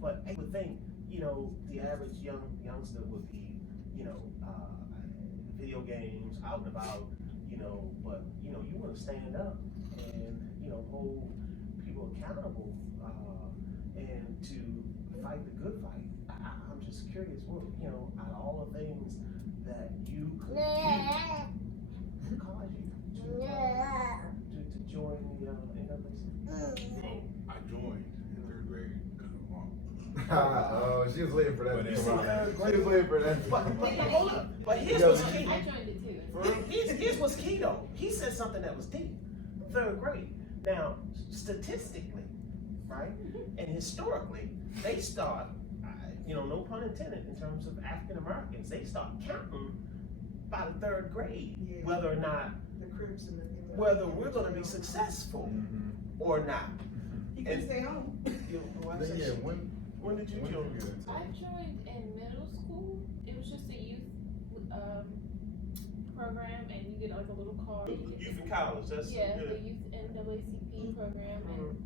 But I would think, the average youngster would be, you know, video games, out and about, but, you wanna stand up and, hold people accountable, and to fight the good fight. I'm just curious, what, out of all the things that you could do, what caused you to join the NAACP? Well, I joined in third grade because of mom. Oh, she was waiting for that to come out. She was waiting for that to But come out. hold up, but here's what's key. I joined it too. For real? Here's what's key though. He said something that was deep. Third grade. Now, statistically, right, and historically, they start, no pun intended, in terms of African Americans, they start counting by the third grade, Yeah. whether or not, The Crips and the. whether we're going to be successful or not. You can stay home. Then, yeah, When did you when join? did you get into I it? joined in middle school. It was just a youth program, and you get like a little card. Youth in college. That's Yeah, good. the youth NAACP program, and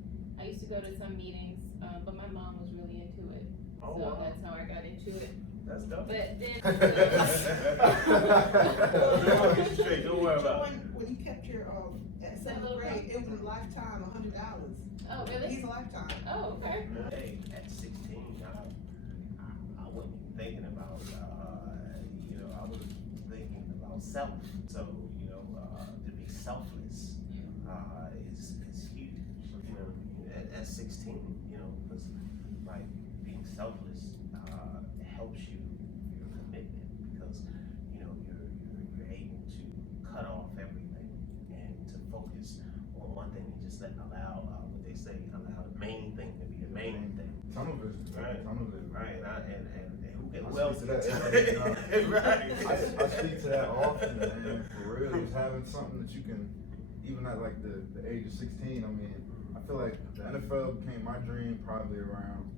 I used to go to some meetings, but my mom was really into it, Oh, so wow. that's how I got into it. That's dope. But then, Don't get you straight. Don't worry about it. When you kept your, at That seventh little grade, it was a lifetime, $100. oh really? He's a lifetime. Oh okay. Hey, at 16, I wasn't even thinking about, I was thinking about self. So, to be selfless is huge. At 16, because like being selfless helps you your commitment because you're able to cut off everything and to focus on one thing and just allow what they say, allow the main thing to be the main thing. Tunnel vision. Right. Tunnel vision. Right, I who else speak to gets that. right? I speak to that often, man. For real, just having something that you can, even at like the age of 16. I mean, I feel like the NFL became my dream probably around.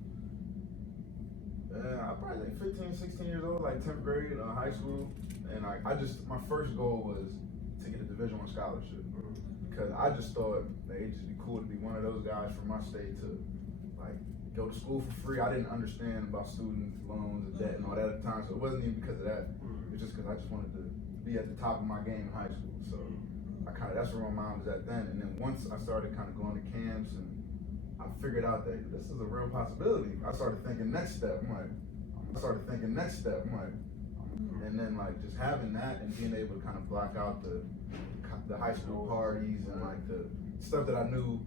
I probably like 15, 16 years old, like 10th grade, high school, and my first goal was to get a Division I scholarship because I just thought that it'd just be cool to be one of those guys from my state to like go to school for free. I didn't understand about student loans and debt and all that at the time, so it wasn't even because of that. It's just because I just wanted to be at the top of my game in high school. So that's where my mind was at then. And then once I started kind of going to camps and I figured out that this is a real possibility. I started thinking next step. And then like just having that and being able to kind of block out the high school parties and like the stuff that I knew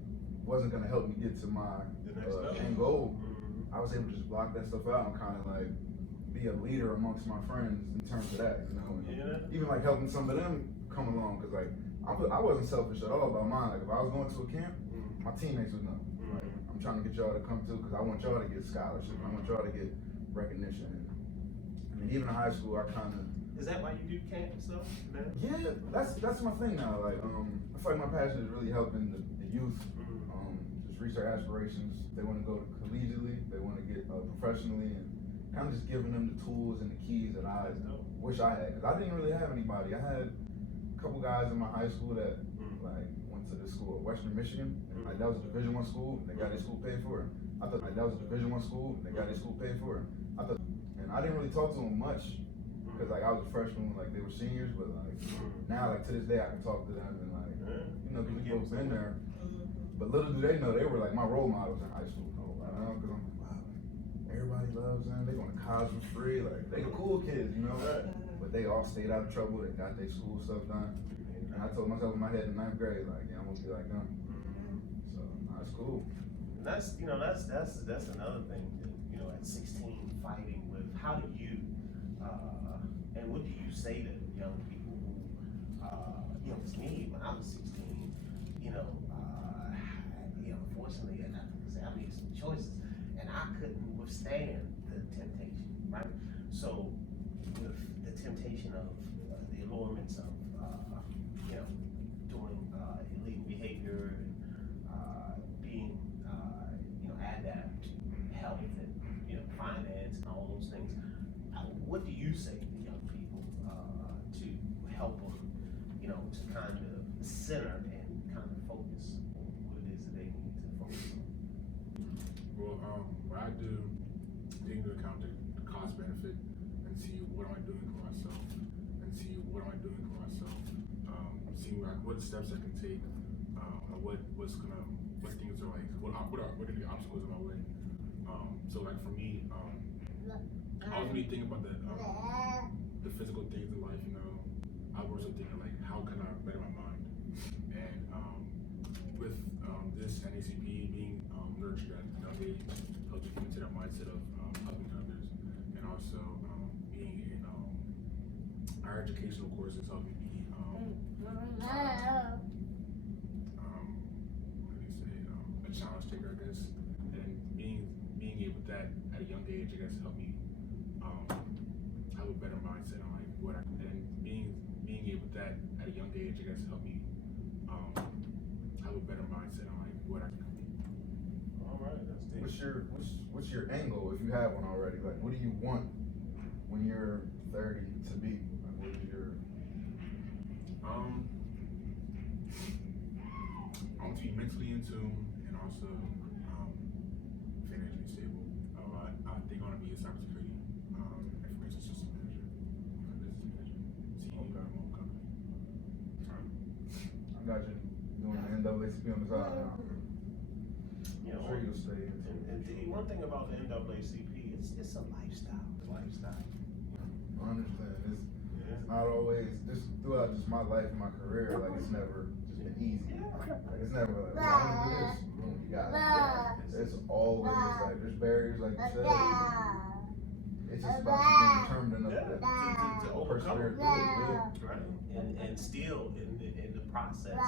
wasn't gonna help me get to my end goal. I was able to just block that stuff out and kind of like be a leader amongst my friends in terms of that, and even like helping some of them come along because like I wasn't selfish at all about mine. Like if I was going to a camp, my teammates would know. Like, I'm trying to get y'all to come too because I want y'all to get scholarships. I want y'all to get recognition. I mean, even in high school, I kind of. Is that why you do camp and stuff, man? Yeah, that's my thing now. Like, I feel like my passion is really helping the youth. Just reach their aspirations. They want to go collegiately. They want to get professionally, and kind of just giving them the tools and the keys that I wish I had. Cause I didn't really have anybody. I had a couple guys in my high school that like went to this school, Western Michigan. And, like that was a Division I school. And they got their school paid for. I thought like that was a Division I school. And they got their school paid for. And I didn't really talk to them much because like I was a freshman when like they were seniors. But like now, like to this day, I can talk to them and like because we both been there. But little do they know, they were like my role models in high school. Because I'm like, wow, everybody loves them. They going to college for free. Like they the cool kids, But they all stayed out of trouble. They got their school stuff done. And I told myself in my head in 9th grade, like, yeah, I'm gonna be like them. So that's cool. That's another thing. At 16, fighting with. How do you and what do you say to young people who, it's me when I was 16. Unfortunately, I made some choices, and I couldn't withstand the temptation, right? So, with the temptation of the allurements of, doing illegal behavior and being, adept to health and, finance and all those things. What do you say to young people to help them, to kind of center and kind of focus on what it is that they need to focus on? Well, what I do taking into account the cost benefit and see what am I doing for myself see what steps I can take, what things are like, what are the obstacles in my way. So like for me, I was really thinking about the physical things in life, you know. I was also thinking like, how can I better my mind? And with this NACP being nurtured at a young age, helps you get into that mindset of helping others, and also being in our educational courses help me be a challenge taker, I guess, and being able to that at a young age, I guess, help me have a better mindset on like what I and being able to that at a young age, I guess, help me have a better mindset on like what I can be. All right, that's deep. What's your end goal if you have one already? Like, what do you want when you're 30 to be? Like, what is your I want to be mentally in tune and also financially stable. I think I want to be a cybersecurity information system manager, business manager, CEO of my own company. I got you doing the NAACP on the side now. You know, I'm sure you'll stay in tune. and the one thing about the NAACP, it's a lifestyle. I understand. Yeah. It's not always just throughout just my life and my career. Like it's never just been easy. Like it's never like, well, I'm gonna do this. Boom, you got it. It's always like there's barriers, like you said. It's just about you being determined enough to overcome persevere it. through it. Right. And still in the process being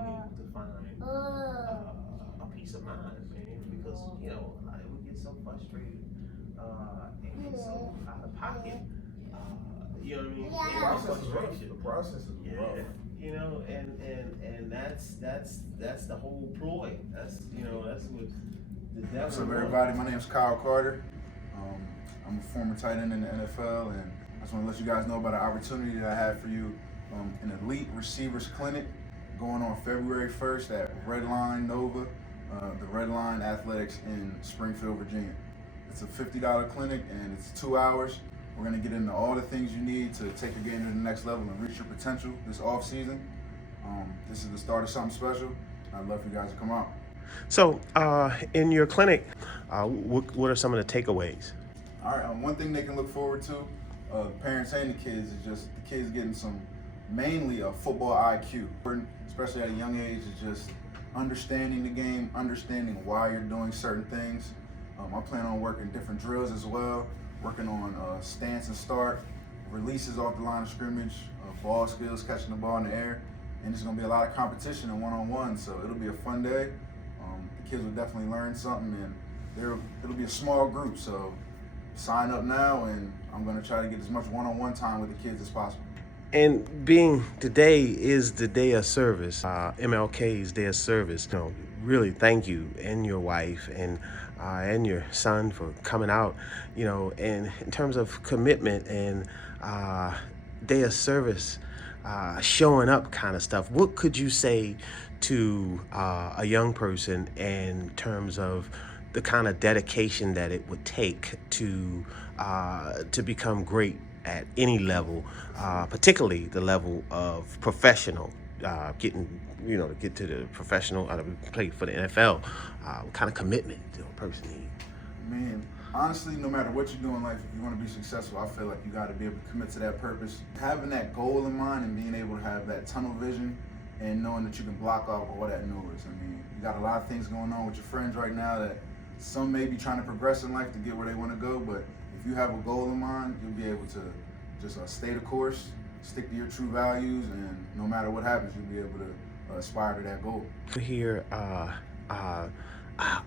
able to find a peace of mind, man. Because you know I would get so frustrated and so out of pocket. You know what I mean? The process is rough. The process is rough. You know, and that's the whole ploy. That's what the devil. What's up, everybody? My name's Kyle Carter. I'm a former tight end in the NFL, and I just want to let you guys know about an opportunity that I have for you, an elite receivers clinic going on February 1st at Redline Nova, the Redline Athletics in Springfield, Virginia. It's a $50 clinic, and it's 2 hours. We're going to get into all the things you need to take your game to the next level and reach your potential this off season. This is the start of something special. I'd love for you guys to come out. So, in your clinic, what are some of the takeaways? All right, one thing they can look forward to, parents and the kids, is just the kids getting mainly a football IQ. Especially at a young age, is just understanding the game, understanding why you're doing certain things. I plan on working different drills as well, working on stance and start, releases off the line of scrimmage, ball skills, catching the ball in the air, and there's gonna be a lot of competition in one-on-one, so it'll be a fun day. The kids will definitely learn something, and it'll be a small group, so sign up now, and I'm gonna try to get as much one-on-one time with the kids as possible. And being today is the day of service, MLK's day of service. You know, really thank you and your wife and your son for coming out. You know, and in terms of commitment and day of service, showing up kind of stuff. What could you say to a young person in terms of the kind of dedication that it would take to become great at any level, particularly the level of professional, to get to the professional, to play for the NFL? What kind of commitment do a person need? Man, honestly, no matter what you do in life, if you want to be successful, I feel like you got to be able to commit to that purpose. Having that goal in mind and being able to have that tunnel vision and knowing that you can block off all that noise. I mean, you got a lot of things going on with your friends right now that some may be trying to progress in life to get where they want to go, but if you have a goal in mind, you'll be able to just stay the course, stick to your true values, and no matter what happens, you'll be able to aspire to that goal. Here, a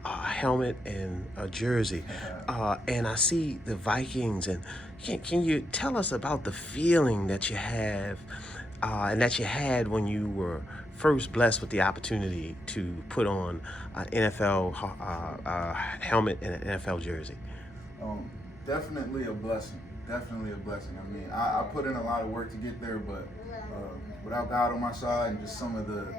helmet and a jersey, and I see the Vikings. And can you tell us about the feeling that you have and that you had when you were first blessed with the opportunity to put on an NFL helmet and an NFL jersey? Definitely a blessing. Definitely a blessing. I mean, I put in a lot of work to get there, but without God on my side and just some of the,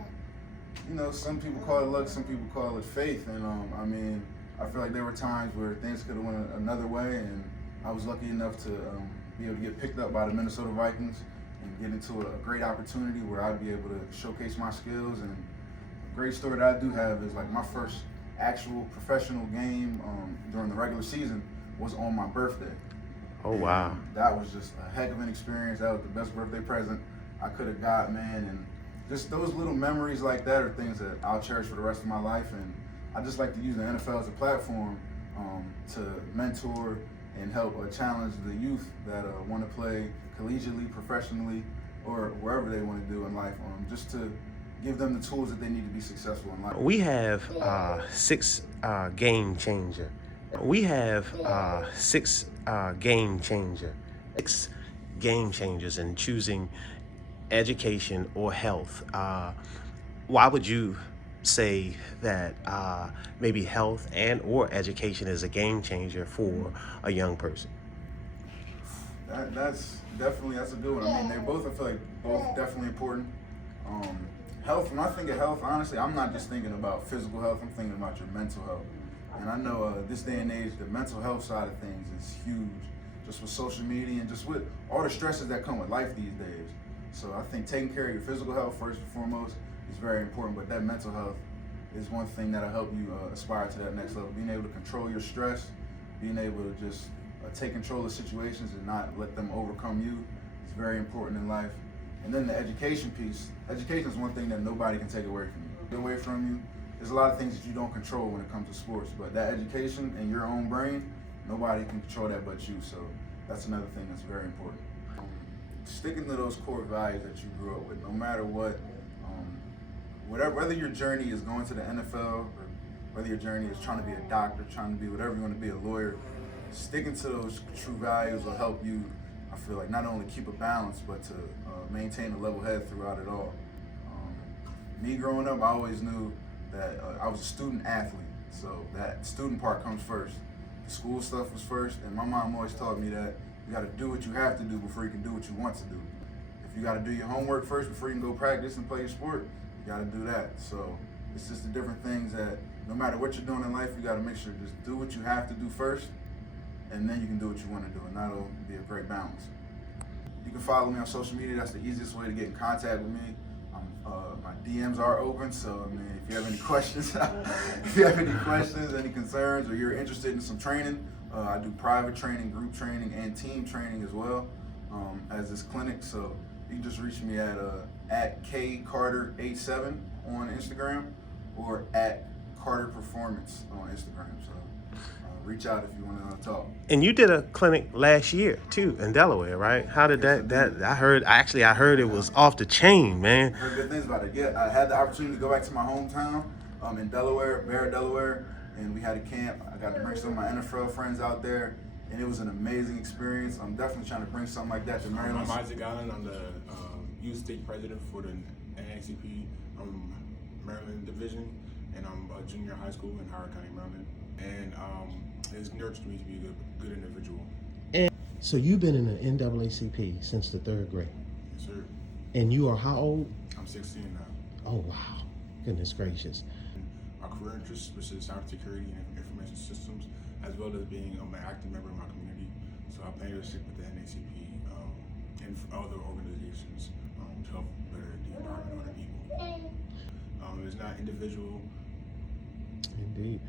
some people call it luck, some people call it faith. And I mean, I feel like there were times where things could have went another way, and I was lucky enough to be able to get picked up by the Minnesota Vikings and get into a great opportunity where I'd be able to showcase my skills. And a great story that I do have is like my first actual professional game during the regular season was on my birthday. Oh, wow. And that was just a heck of an experience. That was the best birthday present I could have got, man. And just those little memories like that are things that I'll cherish for the rest of my life. And I just like to use the NFL as a platform to mentor and help challenge the youth that want to play collegiately, professionally, or wherever they want to do in life, just to give them the tools that they need to be successful in life. We have six game changer. We have six game changer. 6 game changers in choosing education or health. Why would you say that maybe health and or education is a game changer for a young person? That's a good one. I mean, they both, I feel like both definitely important. Health, when I think of health, honestly, I'm not just thinking about physical health, I'm thinking about your mental health. And I know this day and age, the mental health side of things is huge, just with social media and just with all the stresses that come with life these days. So I think taking care of your physical health first and foremost is very important, but that mental health is one thing that'll help you aspire to that next level. Being able to control your stress, being able to just take control of situations and not let them overcome you is very important in life. And then the education piece. Education is one thing that nobody can take away from you. Get away from you. There's a lot of things that you don't control when it comes to sports, but that education and your own brain, nobody can control that but you. So that's another thing that's very important. Sticking to those core values that you grew up with, no matter what, whether your journey is going to the NFL or whether your journey is trying to be a doctor, trying to be whatever you want to be, a lawyer, sticking to those true values will help you, I feel like, not only keep a balance, but to maintain a level head throughout it all. Me growing up, I always knew that I was a student athlete, so that student part comes first. The school stuff was first, and my mom always taught me that you gotta do what you have to do before you can do what you want to do. If you gotta do your homework first before you can go practice and play your sport, you gotta do that. So it's just the different things that no matter what you're doing in life, you gotta make sure to just do what you have to do first, and then you can do what you wanna do, and that'll be a great balance. You can follow me on social media. That's the easiest way to get in contact with me. My DMs are open, so I mean, if you have any questions, any concerns, or you're interested in some training, I do private training, group training, and team training as well as this clinic. So you can just reach me at kcarter87 on Instagram or at Carter Performance on Instagram. So reach out if you want to talk. And you did a clinic last year too in Delaware, right? How did that I heard it was off the chain, man. I heard good things about it. Yeah, I had the opportunity to go back to my hometown in Delaware, Barrett, Delaware, and we had a camp. I got to bring some of my NFL friends out there, and it was an amazing experience. I'm definitely trying to bring something like that to Maryland. I'm Isaac Allen. I'm the youth state president for the NAACP Maryland division, and I'm a junior high school in Howard County, Maryland. And it's nurtured me to be a good individual. And so you've been in the NAACP since the 3rd grade. Yes, sir. And you are how old? I'm 16 now. Oh, wow. Goodness gracious. My career interests, which is cybersecurity and information systems, as well as being an active member of my community. So I plan to stick with the NAACP and other organizations to help better the environment of other people. It's not individual. Indeed.